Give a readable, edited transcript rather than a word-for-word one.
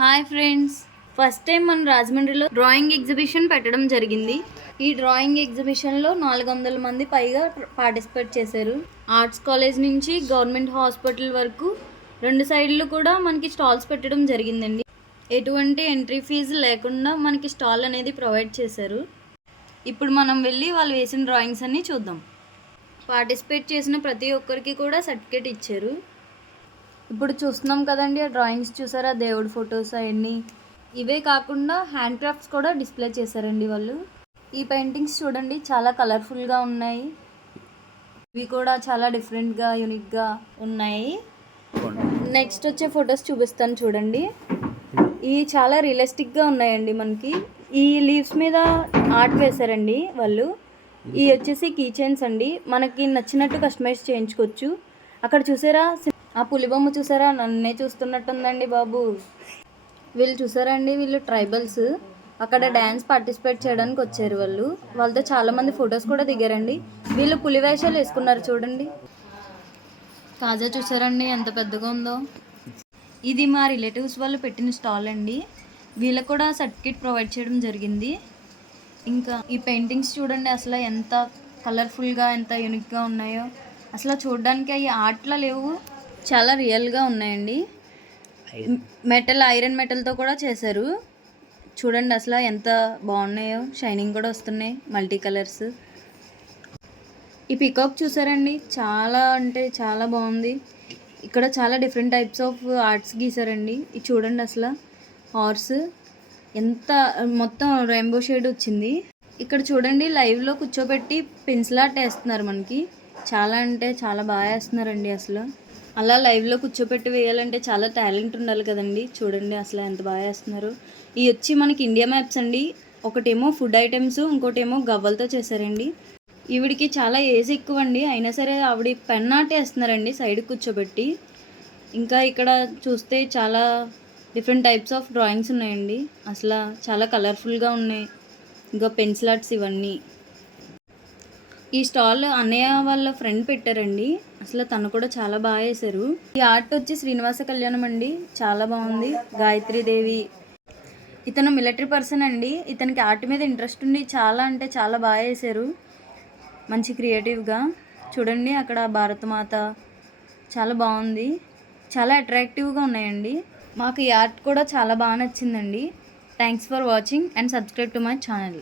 Hi friends, first time మన రాజమండ్రిలో drawing exhibition పెట్టడం జరిగింది. ఈ డ్రాయింగ్ ఎగ్జిబిషన్లో 400 మంది పైగా పార్టిసిపేట్ చేశారు. ఆర్ట్స్ కాలేజ్ నుంచి గవర్నమెంట్ హాస్పిటల్ వరకు 2 సైడ్లు కూడా మనకి స్టాల్స్ పెట్టడం జరిగిందండి. ఎటువంటి ఎంట్రీ ఫీజు లేకుండా మనకి స్టాల్ అనేది ప్రొవైడ్ చేశారు. ఇప్పుడు మనం వెళ్ళి వాళ్ళు వేసిన డ్రాయింగ్స్ అన్నీ చూద్దాం. పార్టిసిపేట్ చేసిన ప్రతి ఒక్కరికి కూడా సర్టిఫికేట్ ఇచ్చారు. ఇప్పుడు చూస్తున్నాం కదండి, ఆ డ్రాయింగ్స్ చూసారా, దేవుడి ఫొటోస్ అవన్నీ. ఇవే కాకుండా హ్యాండ్ క్రాఫ్ట్స్ కూడా డిస్ప్లే చేశారండి వాళ్ళు. ఈ పెయింటింగ్స్ చూడండి, చాలా కలర్ఫుల్గా ఉన్నాయి. ఇవి కూడా చాలా డిఫరెంట్గా యూనిక్గా ఉన్నాయి. నెక్స్ట్ వచ్చే ఫొటోస్ చూపిస్తాను చూడండి. ఇవి చాలా రియలిస్టిక్గా ఉన్నాయండి. మనకి ఈ లీవ్స్ మీద ఆర్ట్ వేశారండి వాళ్ళు. ఇవి వచ్చేసి కీ చైన్స్ అండి. మనకి నచ్చినట్టు కస్టమైజ్ చేయించుకోవచ్చు. అక్కడ చూసారా, ఆ పులిబొమ్మ చూసారా, నన్నే చూస్తున్నట్టుందండి బాబు. వీళ్ళు చూసారా అండి, వీళ్ళు ట్రైబల్స్. అక్కడ డ్యాన్స్ పార్టిసిపేట్ చేయడానికి వచ్చారు వాళ్ళు. వాళ్ళతో చాలామంది ఫొటోస్ కూడా దిగారండి. వీళ్ళు పులి వేషాలు వేసుకున్నారు చూడండి. కాజా చూసారండి ఎంత పెద్దగా ఉందో. ఇది మా రిలేటివ్స్ వాళ్ళు పెట్టిన స్టాల్ అండి. వీళ్ళకు కూడా సర్టిఫికేట్ ప్రొవైడ్ చేయడం జరిగింది. ఇంకా ఈ పెయింటింగ్స్ చూడండి, అసలు ఎంత కలర్ఫుల్గా ఎంత యూనిక్గా ఉన్నాయో. అసలు చూడడానికి అవి ఆర్ట్లా లేవు, చాలా రియల్గా ఉన్నాయండి. ఐరన్ మెటల్తో కూడా చేశారు చూడండి. అసలు ఎంత బాగున్నాయో, షైనింగ్ కూడా వస్తున్నాయి, మల్టీ కలర్స్. ఈ పికాక్ చూసారండి, చాలా అంటే చాలా బాగుంది. ఇక్కడ చాలా డిఫరెంట్ టైప్స్ ఆఫ్ ఆర్ట్స్ గీసారండి. ఇది చూడండి, అసలు హార్స్ ఎంత మొత్తం రెయిన్బో షేడ్ వచ్చింది. ఇక్కడ చూడండి, లైవ్లో కూర్చోబెట్టి పెన్సిల్ ఆర్ట్ వేస్తున్నారు మనకి. చాలా అంటే చాలా బాగా వేస్తున్నారండి. అసలు అలా లైవ్లో కూర్చోపెట్టి వేయాలంటే చాలా టాలెంట్ ఉండాలి కదండి. చూడండి అసలు ఎంత బాగా వేస్తున్నారు. ఇవి వచ్చి మనకి ఇండియా మ్యాప్స్ అండి. ఒకటేమో ఫుడ్ ఐటమ్స్, ఇంకోటేమో గవ్వలతో చేశారండి. ఈవిడికి చాలా ఏజ్ ఎక్కువ అండి, అయినా సరే ఆవిడ పెన్ ఆర్ట్ వేస్తున్నారండి సైడ్కి కూర్చోబెట్టి. ఇంకా ఇక్కడ చూస్తే చాలా డిఫరెంట్ టైప్స్ ఆఫ్ డ్రాయింగ్స్ ఉన్నాయండి. అసలు చాలా కలర్ఫుల్గా ఉన్నాయి. ఇంకా పెన్సిల్ ఆర్ట్స్ ఇవన్నీ. ఈ స్టాల్ అన్నయ్య వాళ్ళ ఫ్రెండ్ పెట్టారండి. అసలు తను కూడా చాలా బాగా వేశారు. ఈ ఆర్ట్ వచ్చి శ్రీనివాస కళ్యాణం అండి, చాలా బాగుంది. గాయత్రీదేవి, ఇతను మిలిటరీ పర్సన్ అండి. ఇతనికి ఆర్ట్ మీద ఇంట్రెస్ట్ ఉండి చాలా అంటే చాలా బాగా వేశారు, మంచి క్రియేటివ్గా. చూడండి అక్కడ భారతమాత, చాలా బాగుంది, చాలా అట్రాక్టివ్గా ఉన్నాయండి. మాకు ఈ ఆర్ట్ కూడా చాలా బాగా నచ్చిందండి. Thanks for watching and subscribe to my channel.